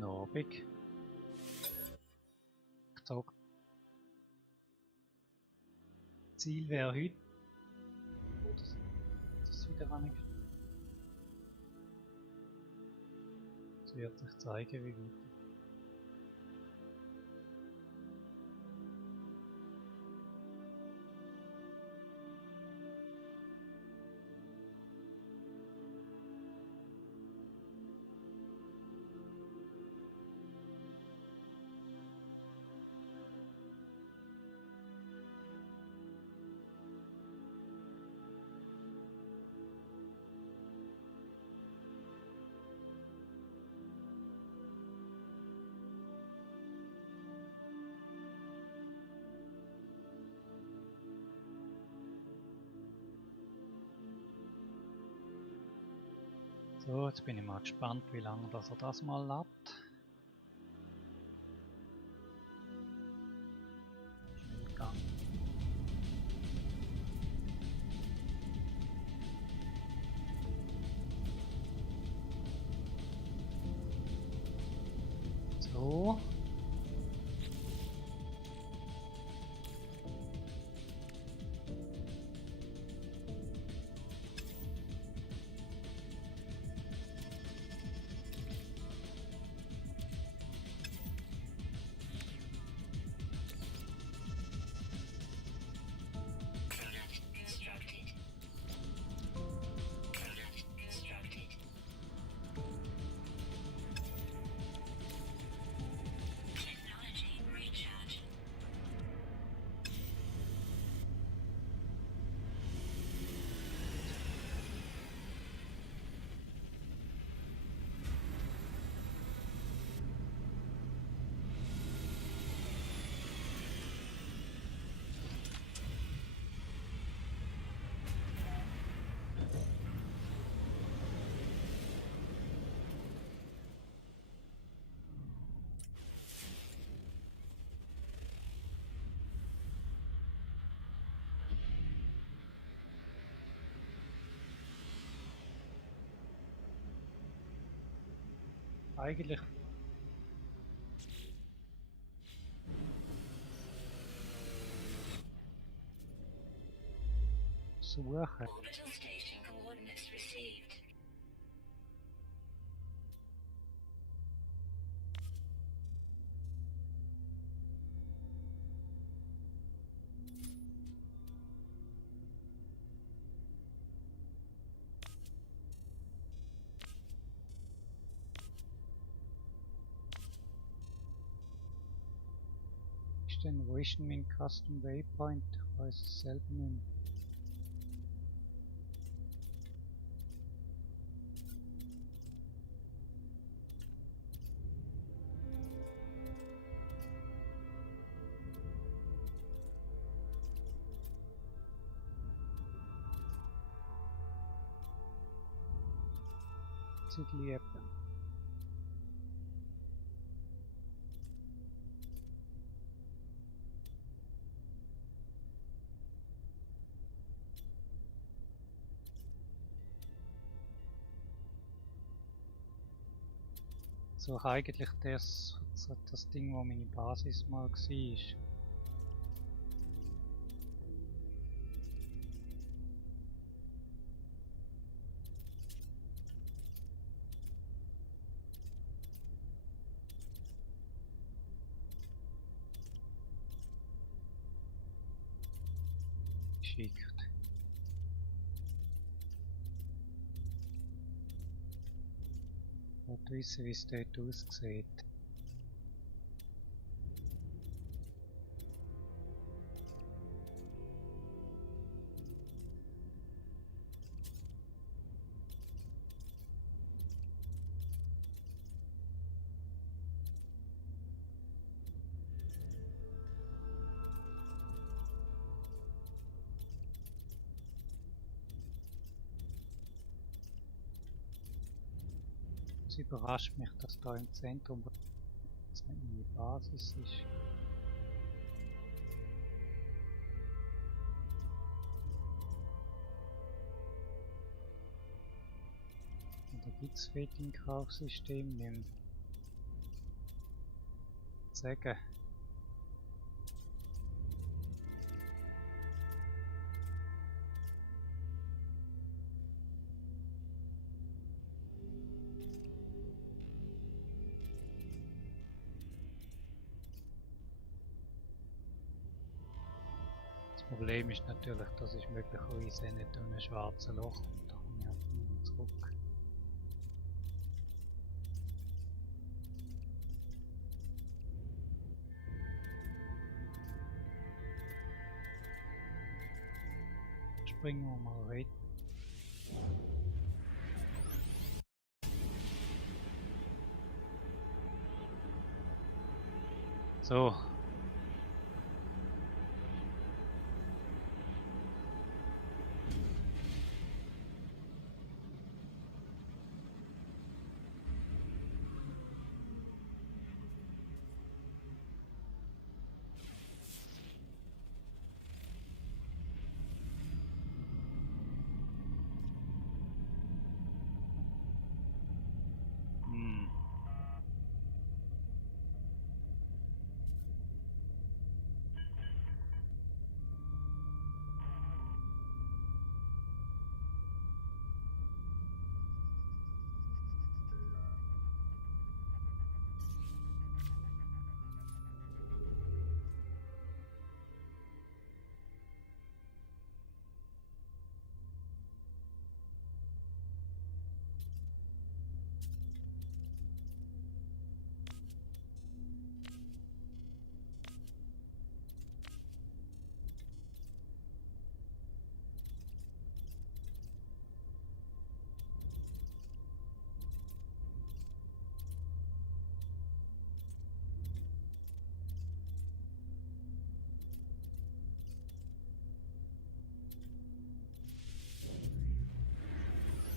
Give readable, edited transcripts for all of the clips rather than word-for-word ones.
Guten Abend. Gezogen. Ziel wäre heute. Oder das wieder an. Es wird sich zeigen, wie weit. So, jetzt bin ich mal gespannt, wie lange er das mal lädt. Schnell gegangen. So. Eigentlich suchen. Orbital station coordinates received. Wo ist denn mein Custom Waypoint? Ich weiß es selber nicht mehr. Liebe. So eigentlich das Ding, wo meine Basis mal war. Geschickt. Ich wollte wissen, wie es dort aussieht. Es überrascht mich, dass da im Zentrum meine Basis ist. Und da gibt es Feeding-Kaufsystem nicht mehr. sagen. Das Problem ist natürlich, das ist möglicherweise nicht durch ein schwarzes Loch. Da komme ich einfach nicht zurück. Springen wir mal rein. So. Hm.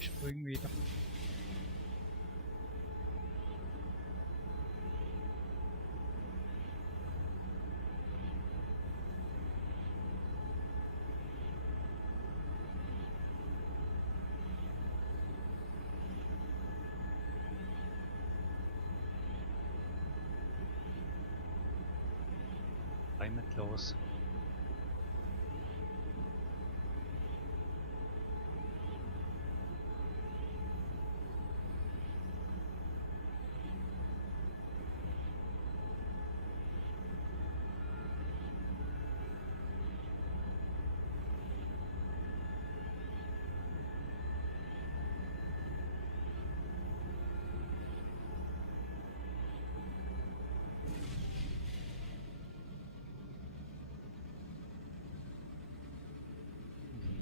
Ich spring wieder. Heimatlos.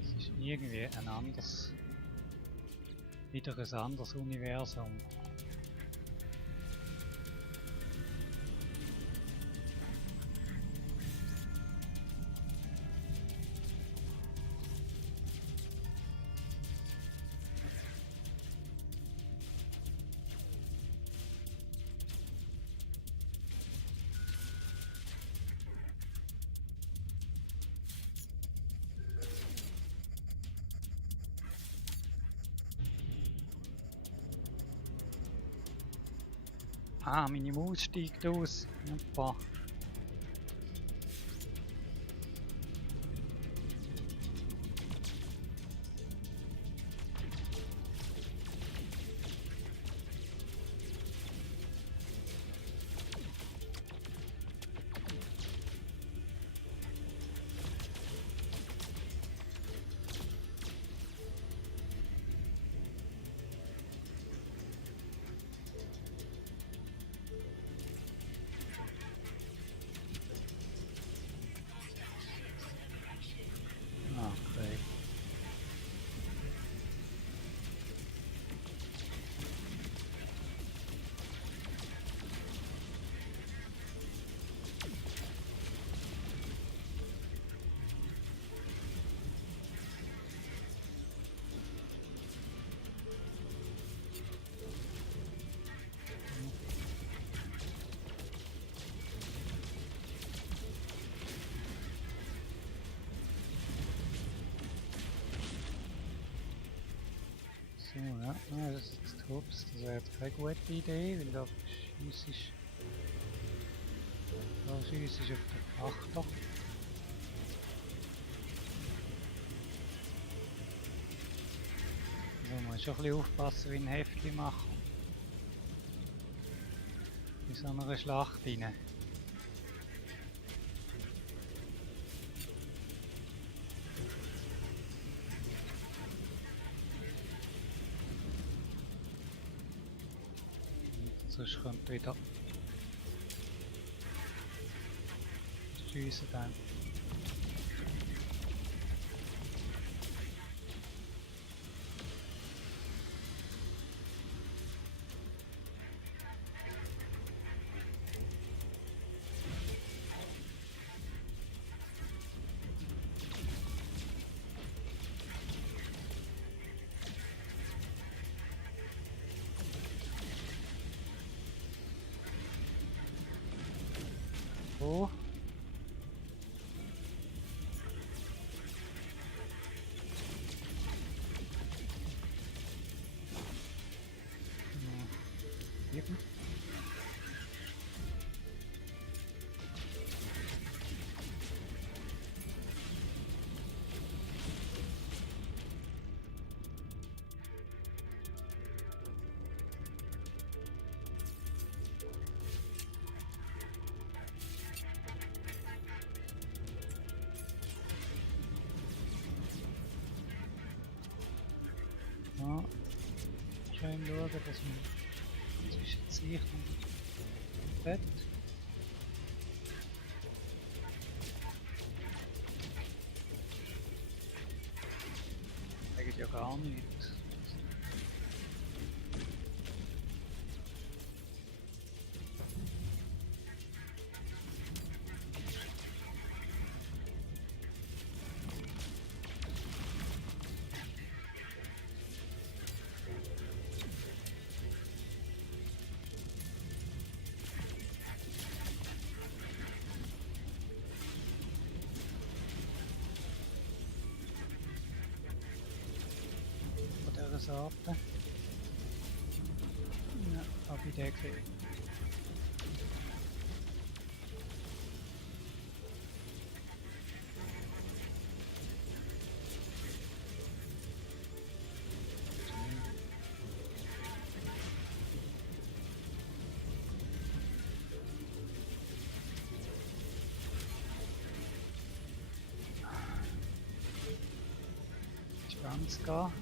Es ist irgendwie ein anderes, wieder ein anderes Universum. Ah, meine Maus steigt aus. Super. Okay. So, ja, das ist jetzt ups, das wäre jetzt keine gute Idee, weil da ist schiessen ist auf den Frachter. Also man muss schon ein bisschen aufpassen wie ein Heftchen machen. In so einer Schlacht rein. Sonst kommt wieder schiessen dann. Oh. Eben. Ja. Schön schauen, dass man zwischen sich und Bett. Eigentlich ja gar nicht. Von dieser Sorte. Ja, habe ich den gesehen. Ganz gehen.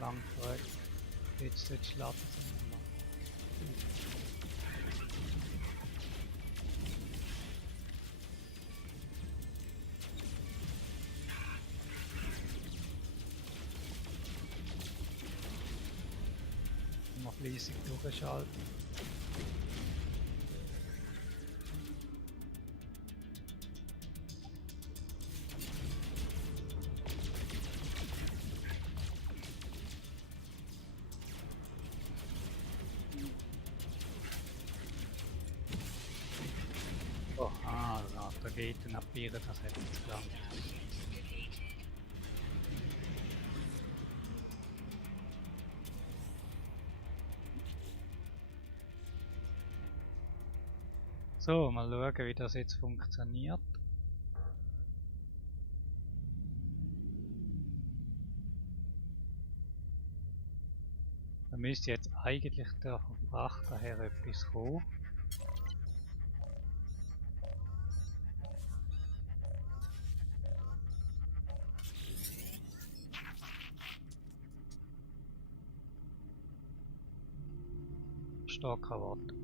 Lang frei. Jetzt wird schlafen. Mal fleissig durchschalten. Oh, da geht ein Abbieren, das hätte ich gelangt. So, mal schauen, wie das jetzt funktioniert. Da müsste jetzt eigentlich der vom Frachter her etwas kommen. Steht kein Wort.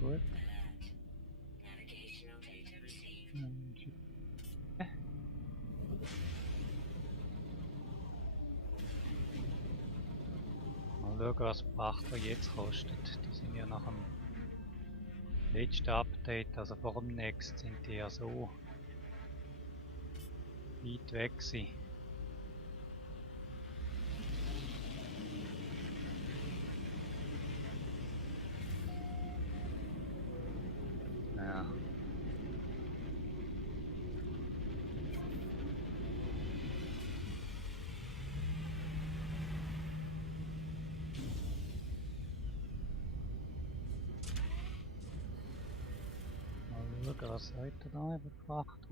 Gut. Navigational data received. Mal schauen, was der Frachter jetzt kostet. Die sind ja nach dem letzten Update, also vor dem Next, sind die ja so weit weg gewesen. schauen, was sagt er da über die Frachter?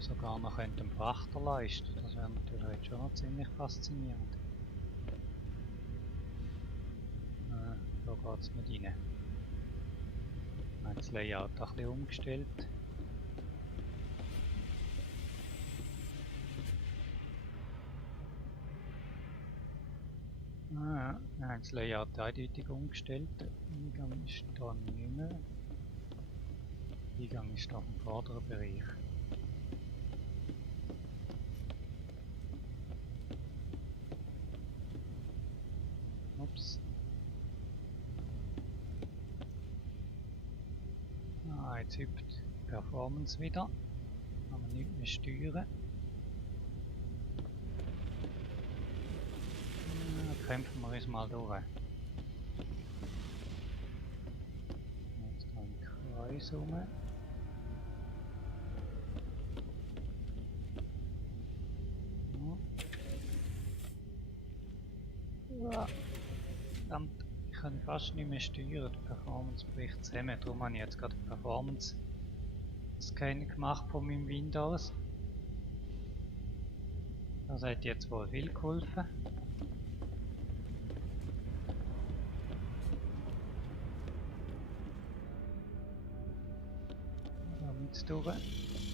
Sogar noch einen Frachter leisten, das wäre natürlich jetzt schon noch ziemlich faszinierend. Da geht es nicht rein. Ich habe das Layout ein bisschen umgestellt. Wir haben das Layout eindeutig umgestellt. Eingang ist da nicht mehr. Eingang ist da im vorderen Bereich. Ups. Jetzt hüpft die Performance wieder. Kann man nicht mehr steuern. Kämpfen wir uns mal durch. Jetzt noch einen Kreis rum. Ja. Verdammt, ich kann fast nicht mehr steuern, die Performance bricht zusammen. Darum habe ich jetzt gerade den Performance Scan gemacht von meinem Windows. Das hat jetzt wohl viel geholfen. Damit durch.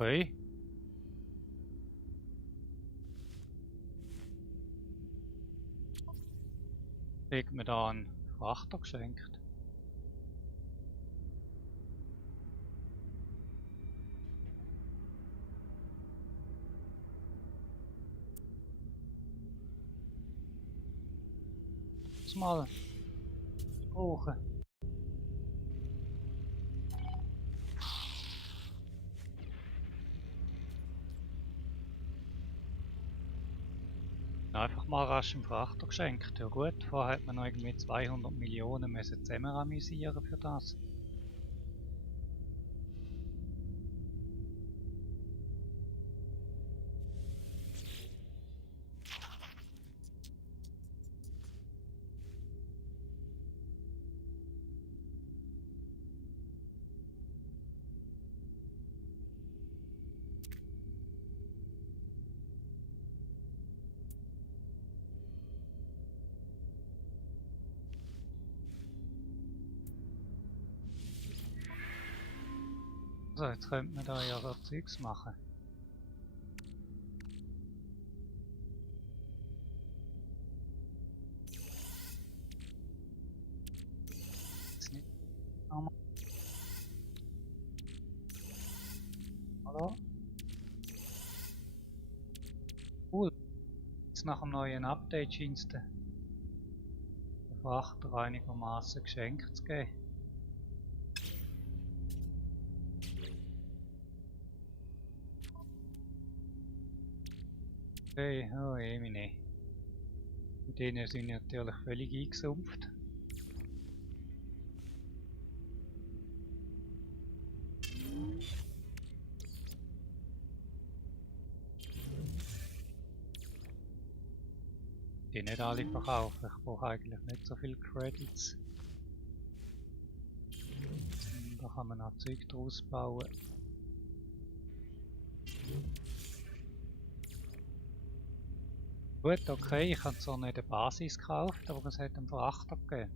Okay. Kriegt mir da einen Frachter geschenkt. Das mal brauchen. Einfach mal rasch einen Frachter geschenkt. Ja gut, vorher hat man noch irgendwie 200 Millionen müssen zusammen amüsieren für das. So, jetzt könnte man da ja so Zeugs machen. Jetzt nicht. Hallo? Cool. Jetzt nach dem neuen Update scheint es den Frachter einigermaßen geschenkt zu geben. Okay, oh Emine. Die denen sind natürlich völlig eingesumpft. Die nicht alle verkaufen, ich brauche eigentlich nicht so viele Credits. Da kann man auch Zeug draus bauen. Gut, okay, ich habe zwar nicht eine Basis gekauft, aber es hat einen Frachter gegeben.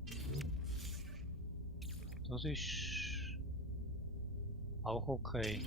Das ist Auch okay.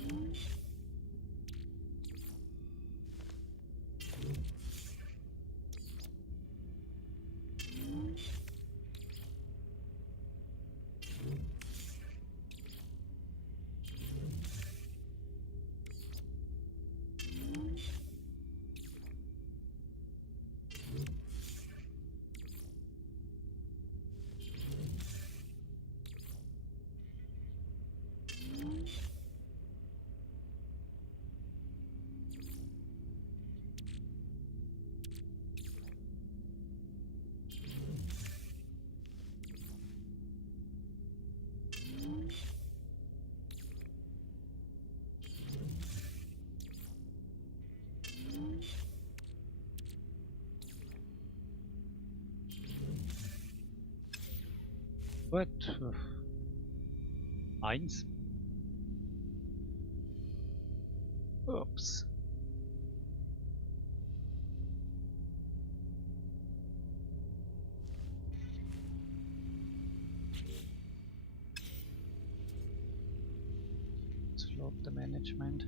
Gut. Eins. Ups. Flottenmanagement.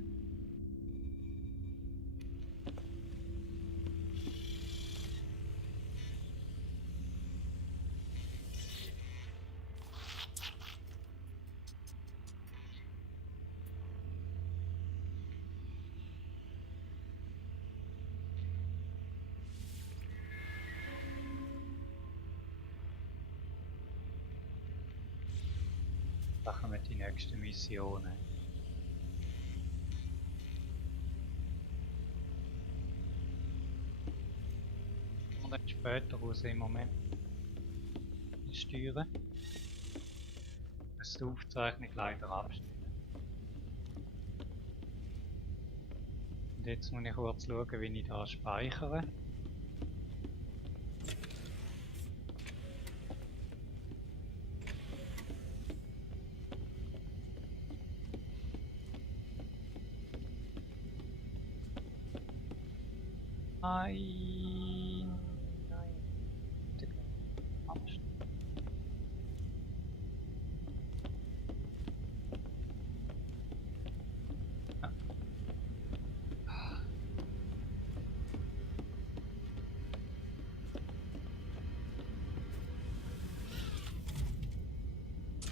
Machen wir die nächste Mission. Und dann später raus im Moment steuern. Die Aufzeichnung leider abstellen. Und jetzt muss ich kurz schauen, wie ich da speichere. Nein. Bitte abstellen.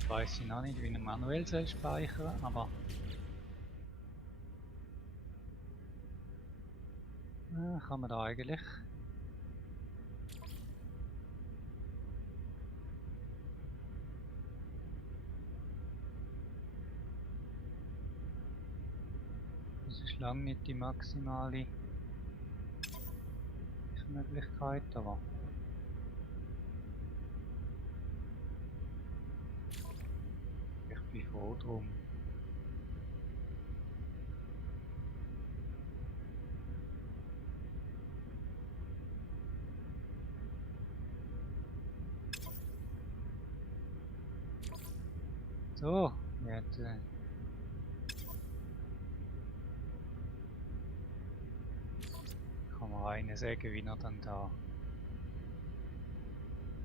Weiß ich noch nicht, wie ich manuell soll speichern, aber kann man da eigentlich. Das ist lange nicht die maximale Möglichkeit, aber ich bin froh drum. So, jetzt kann man einen sagen, wie er dann da.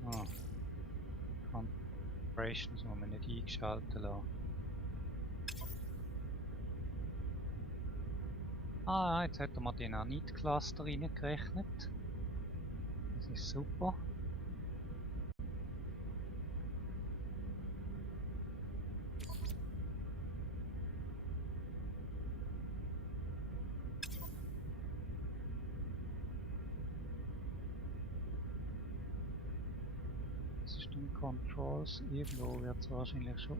Ah, Operations muss man nicht eingeschaltet lassen. Ah, jetzt hat er mir den Nanit-Cluster reingerechnet. Das ist super. System Controls, irgendwo wird es wahrscheinlich schon.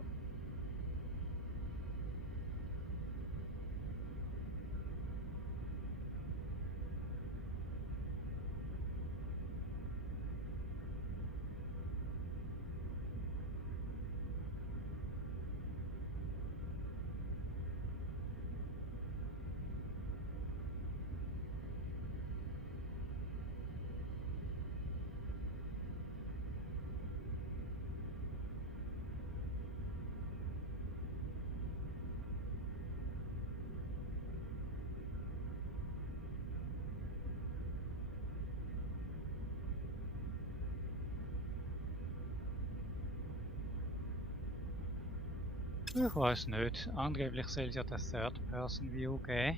Ich weiß nicht. Angeblich soll es ja das Third-Person-View geben.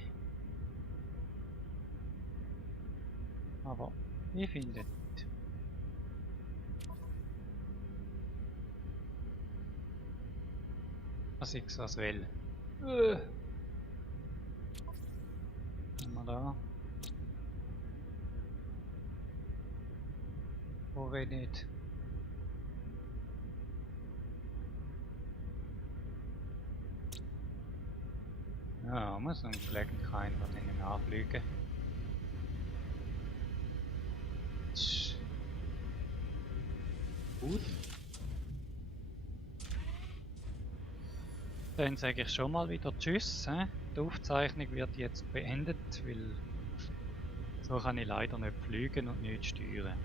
Aber ich finde nicht. Was ich was will. Haben wir da? Wo ich nicht. Ja, muss einen Flecken keinen von denen nachfliegen. Tsch. Gut. Dann sage ich schon mal wieder Tschüss. Die Aufzeichnung wird jetzt beendet, weil so kann ich leider nicht fliegen und nicht steuern.